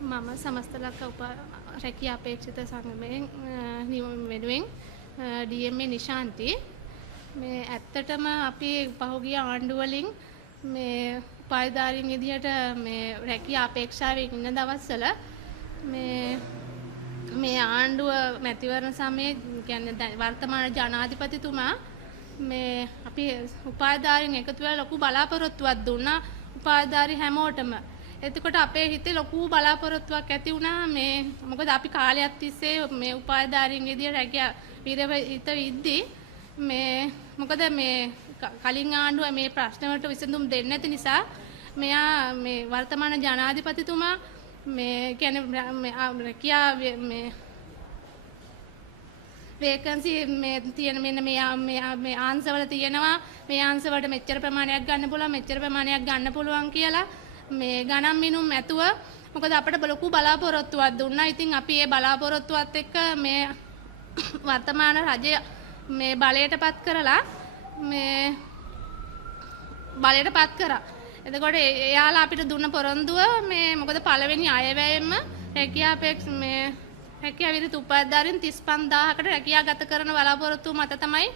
මම සමස්තලක රැකියා අපේක්ෂිත සංගමයෙන් වෙනුවෙන් DMA නිශාන්ති මේ ඇත්තටම අපි පහුගිය ආණ්ඩු වලින් මේ උපාධිධාරීන් විදියට මේ රැකියා අපේක්ෂාවෙන් ඉන්න දවස්වල මේ ආණ්ඩුව මැතිවරණ සමයේ කියන්නේ වර්තමාන ජනාධිපතිතුමා මේ අපි උපාධිධාරීන් එකතු වෙලා ලොකු බලාපොරොත්තුවක් දුන්නා උපාධිධාරී හැමෝටම. එතකොට අපේ හිතේ ලොකු බලාපොරොත්තුවක් ඇති වුණා මේ මොකද අපි කාලයක් තිස්සේ මේ උපාධිධාරීන් විදියට රැකියා විරහිත විද්දී මේ මොකද මේ කලින් ආණ්ඩුව මේ ප්‍රශ්න වලට විසඳුම් දෙන්නේ නැති නිසා මෙයා මේ වර්තමාන ජනාධිපතිතුමා මේ කියන්නේ මේ රැකියා මේ වේකන්සි මේ තියෙන මෙන්න මේ ආන්සර්වල තියෙනවා මේ ආන්සර්වලට මෙච්චර ප්‍රමාණයක් ගන්න පුළුවන් මෙච්චර ප්‍රමාණයක් ගන්න පුළුවන් කියලා මේ ගණන් මිනුම් ඇතුව මොකද අපිට ලොකු බලාපොරොත්තුවක් දුන්නා. ඉතින් අපි ඒ බලාපොරොත්තුවත් එක්ක මේ වර්තමාන රජය මේ බලයටපත් කරලා මේ බලයටපත් කරා. එතකොට එයාලා අපිට දුන්න පොරොන්දුව මේ මොකද පළවෙනි අයවැයෙන්ම රැකියා විරහිත උපාධිධාරීන් 35000කට රැකියා ගත කරන බලාපොරොත්තු මත තමයි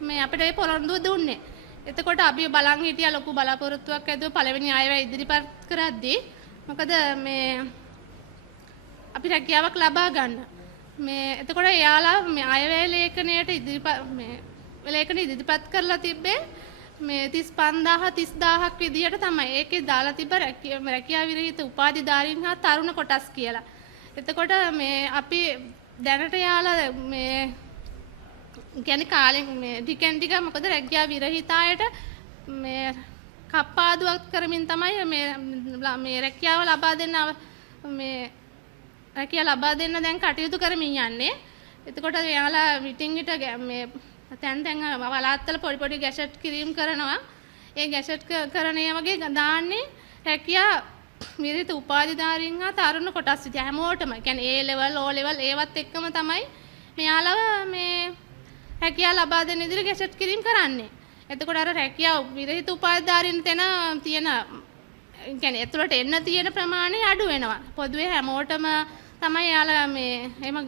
මේ අපිට මේ පොරොන්දුව දුන්නේ. එතකොට අපි බලන් හිටියා ලොකු බලාපොරොත්තුවක් ඇදුව පළවෙනි අයවැය ඉදිරිපත් කරද්දී මොකද මේ අපි රැකියාවක් ලබා ගන්න. මේ එතකොට එයාලා මේ අයවැය ලේඛනයට ඉදිරිපත් කරලා තිබ්බේ මේ 35000 30000ක් විදියට තමයි. ඒකේ දාලා තිබ්බ රැකියා විරහිත උපාධිධාරීන් හා තරුණ කොටස් කියලා. එතකොට මේ අපි දැනට යාලා මේ කියන්නේ කාලෙන් මේ ටිකෙන් ටික මොකද රැකියා විරහිත අයට මේ කප්පාදුවක් කරමින් තමයි මේ රැකියාව ලබා දෙන්න මේ රැකියාව ලබා දෙන්න දැන් කටයුතු කරමින් යන්නේ. එතකොට යාලා විටින් විට මේ තැන් වලාත්තල පොඩි ගැෂට් කිරීම කරනවා. ඒ ගැෂට් කරණේ වගේ දාන්නේ රැකියා විරහිත උපාධිධාරීන් හා තරුණ කොටස් විදිහ හැමෝටම කියන්නේ A level O level ඒවත් එක්කම තමයි මෙයාලව මේ රැකියාව ලබා දෙන විදිහට ගැෂට් කිරීම කරන්නේ. එතකොට අර රැකියාව විරහිත උපාධිධාරීන් තැන තියෙන කියන්නේ ඇතුළට එන්න තියෙන ප්‍රමාණය අඩු වෙනවා. පොදුවේ හැමෝටම තමයි යාලා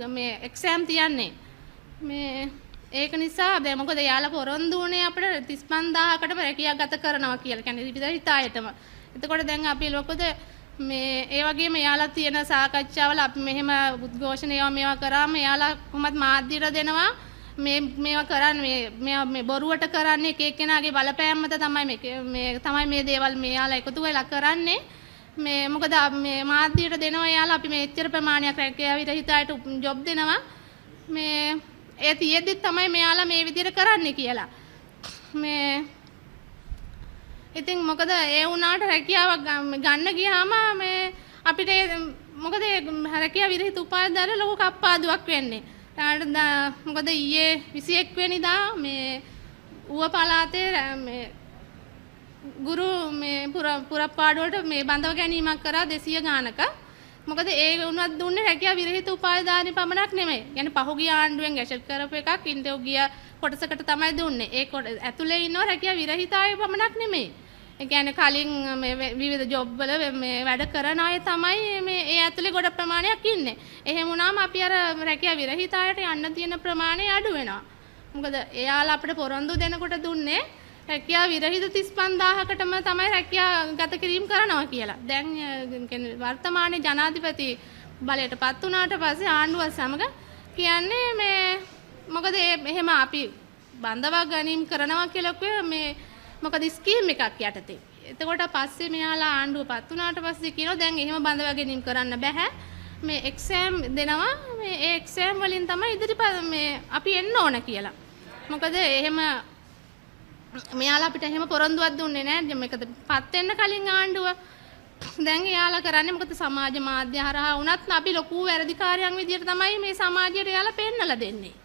මේ එක්සෑම් තියන්නේ. මේ ඒක නිසා දැන් මොකද යාලා පොරොන්දු වුණේ අපිට 35000කටම රැකියාව ගත කරනවා කියලා. කියන්නේ විරහිත අයටම. එතකොට දැන් අපි මොකද මේ ඒ වගේම යාලා තියෙන සාකච්ඡාවල අපි මෙහෙම උද්ඝෝෂණ මේවා කරාම යාලා කොහොමද මාධ්‍යයට දෙනවා මේවා කරන්නේ මේ බොරුවට කරන්නේ එක එක්කෙනාගේ බලපෑම් මත තමයි මේ දේවල් යාලා එකතු වෙලා කරන්නේ. මේ මොකද මේ මාධ්‍යයට දෙනවා යාලා අපි මේ එච්චර ප්‍රමාණයක් රැකියාව විරහිත අයට ජොබ් දෙනවා. මේ ඒ තියෙද්දි තමයි මෙයාලා මේ විදිහට කරන්නේ කියලා. මේ ඉතින් මොකද ඒ වුණාට රැකියාව ගන්න ගියාම මේ අපිට මොකද රැකියාව විරහිත උපාධිධාරී ලොකු කප්පාදුවක් වෙන්නේ. මොකද ඊයේ 21 වෙනිදා මේ ඌව පළාතේ මේ ගුරු මේ පුරපාඩුවට මේ බඳව ගැනීමක් කරා 200 ගානක. මොකද ඒ වුණත් දුන්නේ රැකියාව විරහිත උපාධිධාරී පමණක් නෙමෙයි. يعني පහුගිය ආණ්ඩුවෙන් ගැෂට් කරපු එකක් ඉන්ටර්වයුව ගිය කොටසකට තමයි දුන්නේ. ඒ ඇතුලේ ඉන්නව රැකියාව විරහිත අය පමණක් නෙමෙයි. ඒ කියන්නේ කලින් මේ විවිධ ජොබ් වල මේ වැඩ කරන අය තමයි මේ ඒ ඇතුලේ ගොඩ ප්‍රමාණයක් ඉන්නේ. එහෙම වුණාම අපි අර රැකියාව විරහිත අයට යන්න තියෙන ප්‍රමාණය අඩු වෙනවා. මොකද එයාලා අපිට පොරොන්දු දෙනකොට දුන්නේ රැකියාව විරහිත 35000කටම තමයි රැකියාව ගත කිරීම කරනවා කියලා. දැන් කියන්නේ වර්තමානයේ ජනාධිපති බලයටපත් වුණාට පස්සේ ආණ්ඩුව සමග කියන්නේ මේ මොකද එහෙම අපි බඳවා ගැනීම කරනවා කියලා මේ මොකද ස්කීම් එකක් යටතේ. එතකොට පස්සේ මෙයාලා ආණ්ඩුවපත් වුණාට පස්සේ කියනවා දැන් එහෙම බඳවා ගැනීම කරන්න බෑ. මේ එක්සෑම් දෙනවා. මේ ඒ එක්සෑම් වලින් තමයි ඉදිරිපත් මේ අපි එන්න ඕන කියලා. මොකද එහෙම මෙයාලා අපිට එහෙම පොරොන්දුවක් දුන්නේ නැහැ. මේකද පත් වෙන්න කලින් ආණ්ඩුව. දැන් එයාලා කරන්නේ මොකද සමාජ මාධ්‍ය හරහා වුණත් අපි ලොකු වැරදිකාරයන් විදියට තමයි මේ සමාජයට එයාලා පෙන්නලා දෙන්නේ.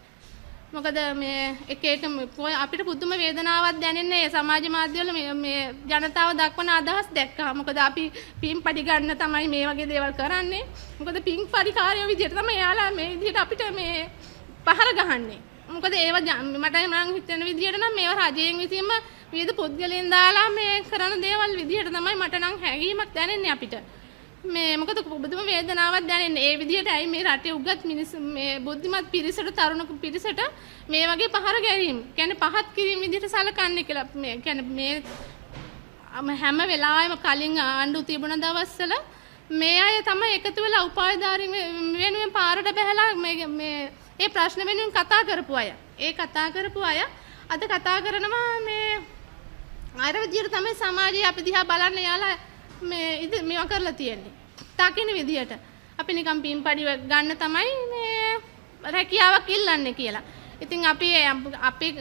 මොකද මේ එක අපිට පුදුම වේදනාවක් දැනෙන්නේ මේ සමාජ මාධ්‍යවල මේ ජනතාව දක්වන අදහස් දැක්කා. මොකද අපි පින් පඩි ගන්න තමයි මේ වගේ දේවල් කරන්නේ. මොකද පින් පරිකාරය විදියට තමයි එයාලා මේ විදියට අපිට මේ පහර ගහන්නේ. මොකද ඒව මට නම් හිතෙන විදියට නම් මේවා රජයෙන් විසින්ම විවිධ පුද්ගලයන් දාලා මේ කරන දේවල් විදියට තමයි මට නම් හැඟීමක් දැනෙන්නේ අපිට. මේ මොකද ඔබතුම වේදනාවක් දැනෙන්නේ. ඒ විදිහටයි මේ රටේ උගත් මිනිස්සු මේ බුද්ධිමත් පිරිසට තරුණ පිරිසට මේ වගේ පහර ගැනීම. කියන්නේ පහත් කිරීම විදිහට සලකන්නේ කියලා. මේ කියන්නේ මේ හැම වෙලාවෙම කලින් ආණ්ඩුව තිබුණ දවස්වල මේ අය තමයි එකතු වෙලා උපායධාරී වෙනුවෙන් පාරට බහැලා මේ ඒ ප්‍රශ්න වෙනුවෙන් කතා කරපු අය. ඒ කතා කරපු අය අද කතා කරනවා මේ අර විදිහට තමයි සමාජය අපි දිහා බලන්න යාලා මේවා කරලා තියෙන්නේ. තාකින විදිහට අපි නිකන් පින්පඩි ගන්න තමයි මේ රැකියාවක් ඉල්ලන්නේ කියලා. ඉතින් අපි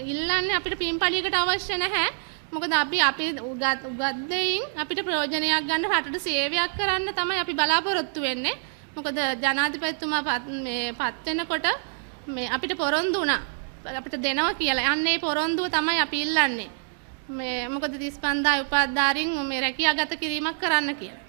ඉල්ලන්නේ අපිට පින්පඩියකට අවශ්‍ය නැහැ. මොකද අපි උගත් දෙයින් අපිට ප්‍රයෝජනයක් ගන්න රටට සේවයක් කරන්න තමයි අපි බලාපොරොත්තු වෙන්නේ. මොකද ජනාධිපතිතුමා පත් වෙනකොට මේ අපිට පොරොන්දු වුණා. අපිට දෙනවා කියලා. අන්නේ පොරොන්දුව තමයි අපි ඉල්ලන්නේ. මේ මොකද 35000 උපාධාරීන් මේ රැකියාගත කිරීමක් කරන්න කියලා.